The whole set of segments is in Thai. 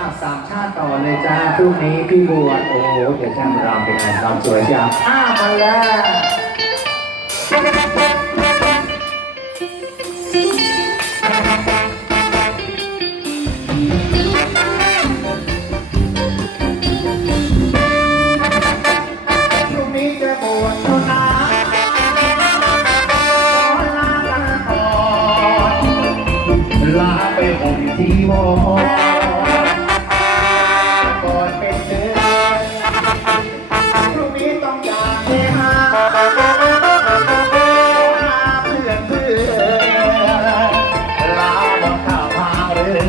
อะสามชาติต่อเลยจ้าพรุ่งนี้พี่บวชโอ้โหเดี๋ยวช่างรำเป็นไงรำสวยจ้าอ้ามาแล้ว วอนก่อนเป็นเดือนพรุ่งนี้ต้องอากเฮฮาเพื่อนเพื่อนลาบอกข้าวพาเรือ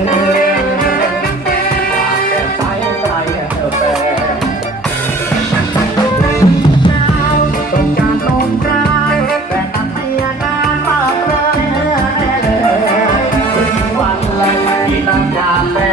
ไปไกลแฟนต้องการลงกลางแต่ตัดเมียานมากเลยวัน ที่ตั้งจาก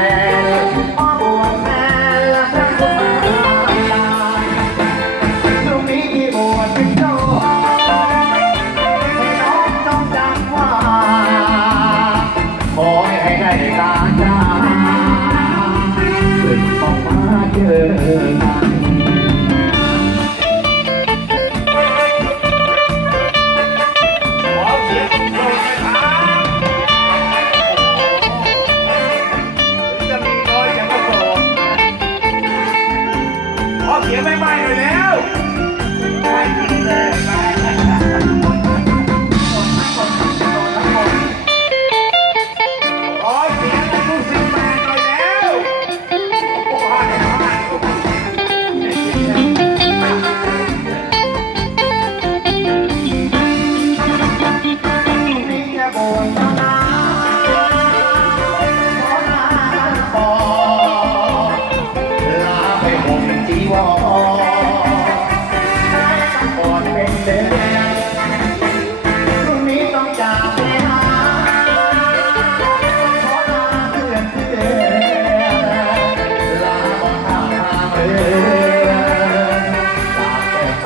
ไม่ไหเลย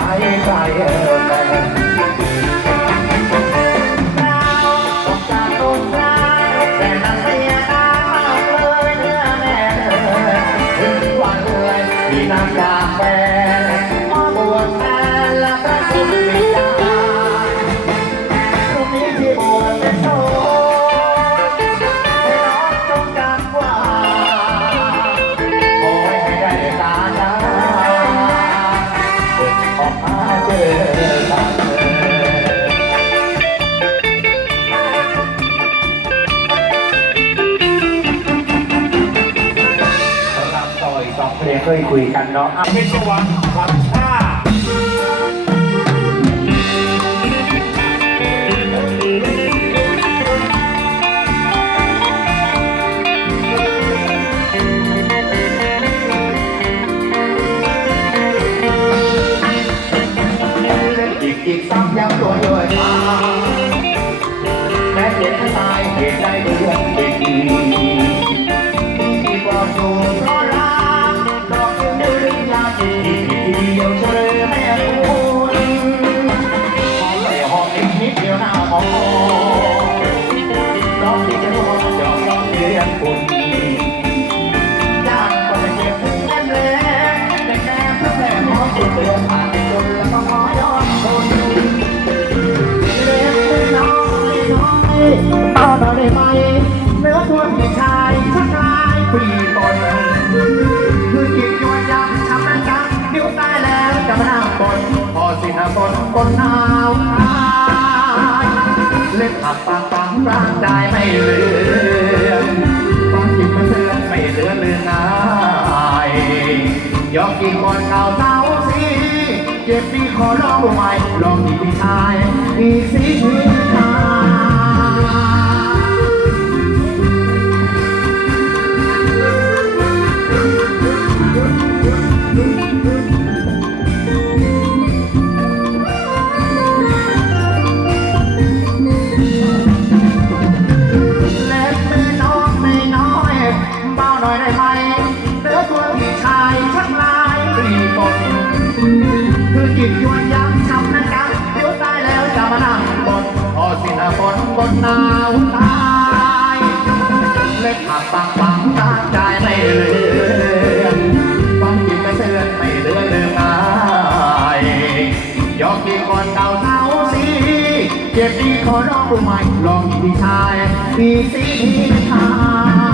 ใย องเพลงเคยคุยกันเนาะอะเป็นสวรรค์ขวัญชาติอีกอีกซ้ำย้ำตัวด้วยมาแม้เจ็บให้ตายเหตุใดเบื่อติดที่ อมร้องเรียนคุณยากก็ไม่เจ็บถึงแน่เลยแต่แค่เพื่อแม่หมอสุดเดือนผ่านไปจนแล้วก็ขอยอมคนเล็กน้องน้อยต่อหน่อยได้ไหม เล็บหักปังปังร่างกายไม่เลือนความจิตมันเตือนไม่เลือนเลือนนายยอมกินก่อนเก่าเต้าสิเจ็บปีขอร้องใหม่ลองอีกทีชายอีสีชีวิตชาย หนาวตายเล็กหักปังปังตาใจไม่เลื่อนฟังกินไม่เตือนไม่เลือนเลื่อายยอกินก่อนเก่าเท้าสีเจ็บดีขอร้องดูใหม่ลองอีกทีชายอีกสิทีชาย